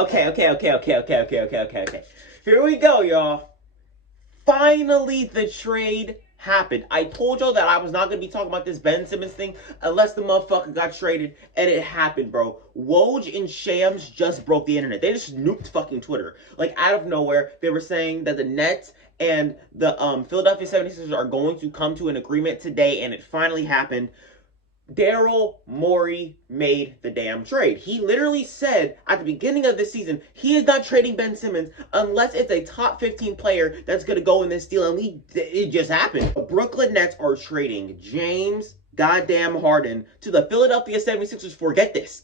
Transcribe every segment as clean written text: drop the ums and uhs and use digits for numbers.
Okay. Here we go, y'all. Finally, the trade happened. I told y'all that I was not going to be talking about this Ben Simmons thing unless the motherfucker got traded, and it happened, bro. Woj and Shams just broke the internet. They just nuked fucking Twitter. Like, out of nowhere, they were saying that the Nets and the Philadelphia 76ers are going to come to an agreement today, and it finally happened. Daryl Morey made the damn trade. He literally said at the beginning of this season, he is not trading Ben Simmons unless it's a top 15 player that's going to go in this deal. And it just happened. The Brooklyn Nets are trading James goddamn Harden to the Philadelphia 76ers for, get this.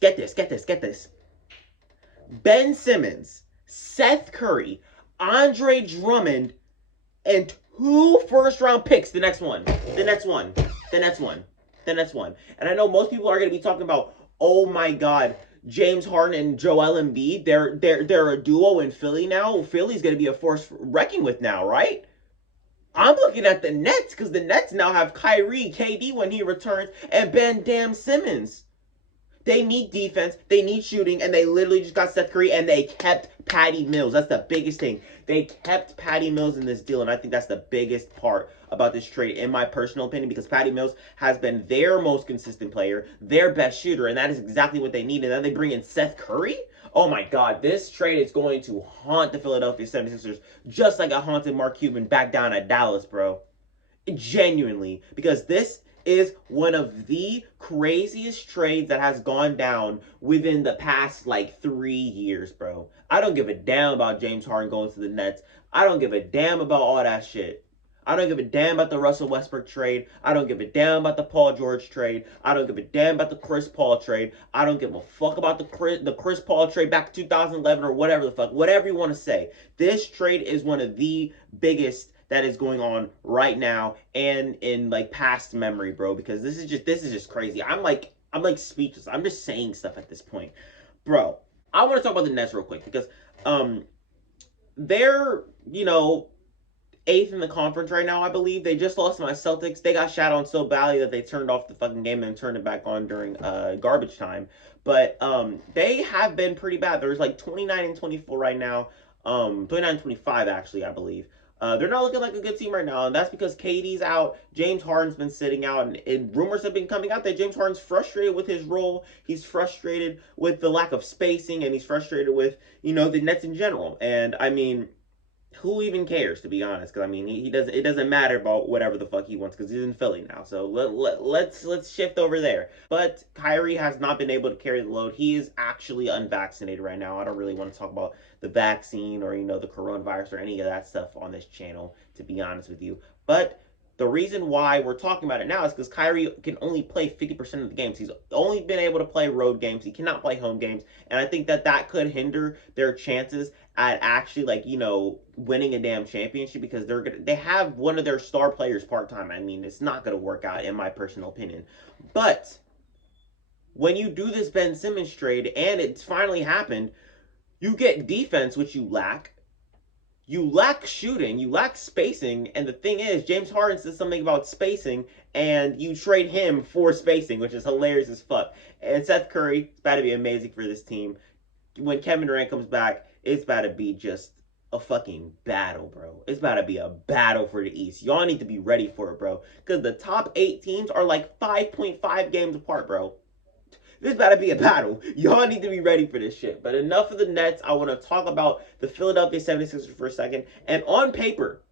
Ben Simmons, Seth Curry, Andre Drummond, and 2 first-round picks. The next one. And I know most people are going to be talking about, oh my God, James Harden and Joel Embiid, they're a duo in Philly now. Philly's going to be a force reckoning with now, right? I'm looking at the Nets because the Nets now have Kyrie, KD when he returns, and Ben damn Simmons. They need defense, they need shooting, and they literally just got Seth Curry, and they kept Patty Mills. That's the biggest thing. They kept Patty Mills in this deal, and I think that's the biggest part about this trade, in my personal opinion, because Patty Mills has been their most consistent player, their best shooter, and that is exactly what they need. And then they bring in Seth Curry? Oh my God, this trade is going to haunt the Philadelphia 76ers, just like it haunted Mark Cuban back down at Dallas, bro. Genuinely, because this is one of the craziest trades that has gone down within the past, like, 3 years, bro. I don't give a damn about James Harden going to the Nets. I don't give a damn about all that shit. I don't give a damn about the Russell Westbrook trade. I don't give a damn about the Paul George trade. I don't give a damn about the Chris Paul trade. I don't give a fuck about the Chris Paul trade back in 2011 or whatever the fuck. Whatever you want to say. This trade is one of the biggest that is going on right now and in, like, past memory, bro, because this is just crazy. I'm like speechless. I'm just saying stuff at this point. Bro, I want to talk about the Nets real quick because they're, 8th in the conference right now, I believe. They just lost to my Celtics. They got shat on so badly that they turned off the fucking game and turned it back on during garbage time. But they have been pretty bad. There's like 29-24 right now. 29-25 actually, I believe. They're not looking like a good team right now, and that's because KD's out. James Harden's been sitting out, and rumors have been coming out that James Harden's frustrated with his role. He's frustrated with the lack of spacing, and he's frustrated with, the Nets in general. And I mean, who even cares, to be honest? Because I mean, he doesn't. It doesn't matter about whatever the fuck he wants because he's in Philly now. So let's shift over there. But Kyrie has not been able to carry the load. He is actually unvaccinated right now. I don't really want to talk about the vaccine or the coronavirus or any of that stuff on this channel, to be honest with you. But the reason why we're talking about it now is because Kyrie can only play 50% of the games. He's only been able to play road games. He cannot play home games. And I think that could hinder their chances at actually, like, winning a damn championship because they have one of their star players part-time. I mean, it's not going to work out, in my personal opinion. But when you do this Ben Simmons trade, and it's finally happened, you get defense, which you lack. You lack shooting, you lack spacing, and the thing is, James Harden says something about spacing, and you trade him for spacing, which is hilarious as fuck. And Seth Curry, it's about to be amazing for this team. When Kevin Durant comes back, it's about to be just a fucking battle, bro. It's about to be a battle for the East. Y'all need to be ready for it, bro. Because the top 8 teams are like 5.5 games apart, bro. This is about to be a battle. Y'all need to be ready for this shit. But enough of the Nets. I want to talk about the Philadelphia 76ers for a second. And on paper,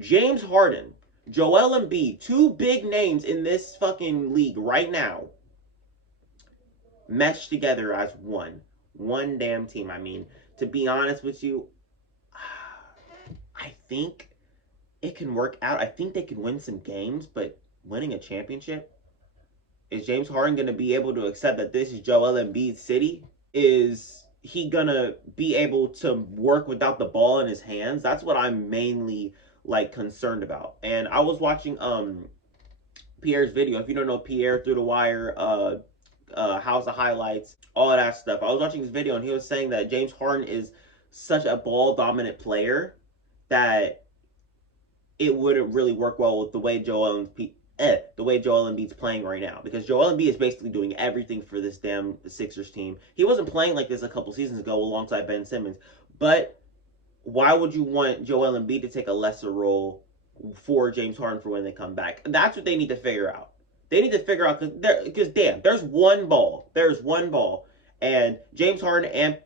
James Harden, Joel Embiid, 2 big names in this fucking league right now, meshed together as one damn team. I mean, to be honest with you, I think it can work out. I think they can win some games, but winning a championship? Is James Harden going to be able to accept that this is Joel Embiid's city? Is he going to be able to work without the ball in his hands? That's what I'm mainly, like, concerned about. And I was watching Pierre's video. If you don't know Pierre, Through the Wire, House of Highlights, all of that stuff. I was watching his video, and he was saying that James Harden is such a ball-dominant player that it wouldn't really work well with the way Joel the way Joel Embiid's playing right now, because Joel Embiid is basically doing everything for this damn Sixers team. He wasn't playing like this a couple seasons ago alongside Ben Simmons, but why would you want Joel Embiid to take a lesser role for James Harden for when they come back? That's what they need to figure out. They need to figure out because damn, there's one ball. There's one ball, and James Harden and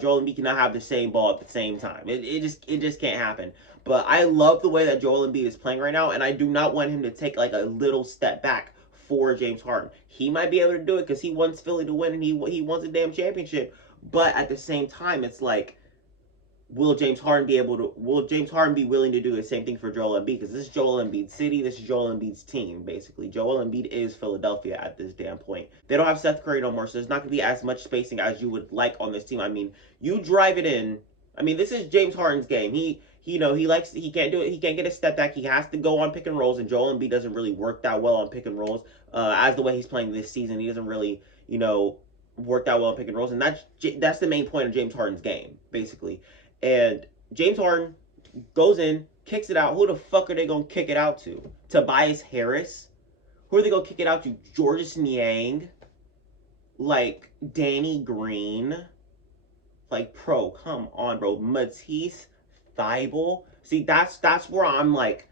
Joel Embiid cannot have the same ball at the same time. It just can't happen. But I love the way that Joel Embiid is playing right now, and I do not want him to take like a little step back for James Harden. He might be able to do it because he wants Philly to win and he wants a damn championship. But at the same time, it's like, will James Harden be willing to do the same thing for Joel Embiid? Because this is Joel Embiid's city, this is Joel Embiid's team, basically. Joel Embiid is Philadelphia at this damn point. They don't have Seth Curry no more, so there's not going to be as much spacing as you would like on this team. I mean, you drive it in. I mean, this is James Harden's game. He can't do it. He can't get a step back. He has to go on pick and rolls, and Joel Embiid doesn't really work that well on pick and rolls. As the way he's playing this season, he doesn't really, work that well on pick and rolls, and that's the main point of James Harden's game, basically. And James Harden goes in, kicks it out. Who the fuck are they going to kick it out to? Tobias Harris? Who are they going to kick it out to? Georges Niang? Like, Danny Green? Like, bro, come on, bro. Matisse Thybulle? See, that's where I'm like,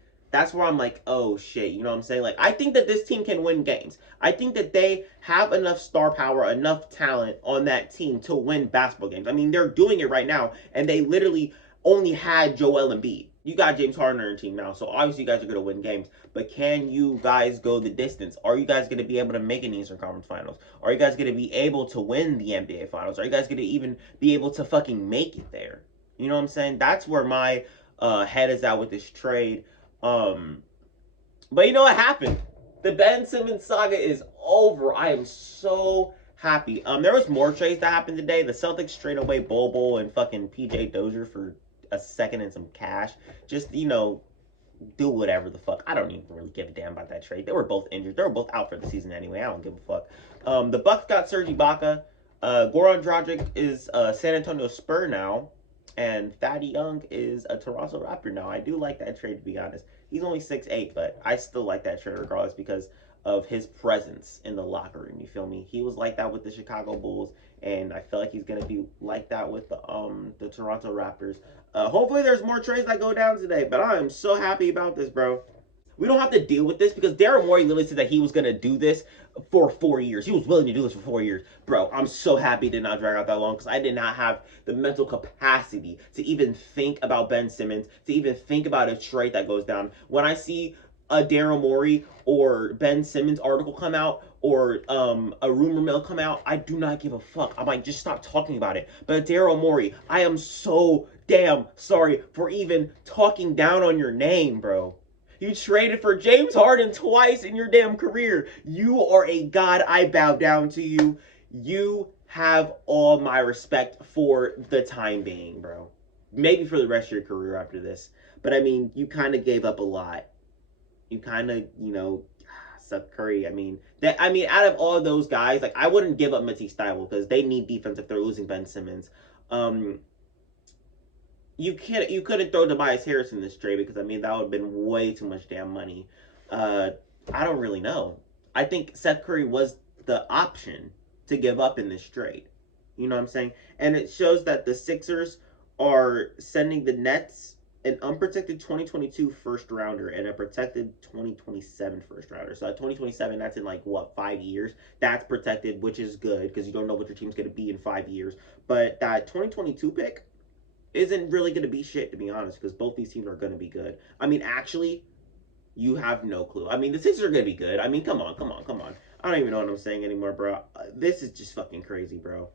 oh shit, you know what I'm saying? Like, I think that this team can win games. I think that they have enough star power, enough talent on that team to win basketball games. I mean, they're doing it right now, and they literally only had Joel Embiid. You got James Harden on your team now, so obviously you guys are going to win games. But can you guys go the distance? Are you guys going to be able to make an Eastern Conference Finals? Are you guys going to be able to win the NBA Finals? Are you guys going to even be able to fucking make it there? You know what I'm saying? That's where my head is at with this trade. But you know what happened? The Ben Simmons saga is over. I am so happy. There was more trades that happened today. The Celtics traded away Bobo and fucking PJ Dozier for a second and some cash. Just, do whatever the fuck. I don't even really give a damn about that trade. They were both injured. They were both out for the season anyway. I don't give a fuck. The Bucks got Serge Ibaka. Goran Dragic is a San Antonio Spur now. And Thaddeus Young is a Toronto Raptor now. I do like that trade, to be honest. He's only 6'8", but I still like that trade regardless because of his presence in the locker room. You feel me? He was like that with the Chicago Bulls, and I feel like he's going to be like that with the Toronto Raptors. Hopefully there's more trades that go down today, but I am so happy about this, bro. We don't have to deal with this because Daryl Morey literally said that he was going to do this for 4 years. He was willing to do this for 4 years. Bro, I'm so happy it did not drag out that long because I did not have the mental capacity to even think about Ben Simmons, to even think about a trade that goes down. When I see a Daryl Morey or Ben Simmons article come out or a rumor mill come out, I do not give a fuck. I'm like, just stop talking about it. But Daryl Morey, I am so damn sorry for even talking down on your name, bro. You traded for James Harden twice in your damn career. You are a god. I bow down to you. You have all my respect for the time being, bro. Maybe for the rest of your career after this. But, I mean, you kind of gave up a lot. You kind of, Seth Curry. I mean, out of all of those guys, like, I wouldn't give up Matisse Thybulle because they need defense if they're losing Ben Simmons. You couldn't throw Tobias Harris in this trade because, that would have been way too much damn money. I don't really know. I think Seth Curry was the option to give up in this trade. You know what I'm saying? And it shows that the Sixers are sending the Nets an unprotected 2022 first rounder and a protected 2027 first rounder. So at 2027, that's in 5 years. That's protected, which is good because you don't know what your team's going to be in 5 years. But that 2022 pick isn't really going to be shit, to be honest, because both these teams are going to be good. Actually, you have no clue. The Sixers are going to be good. Come on. I don't even know what I'm saying anymore, bro. This is just fucking crazy, bro.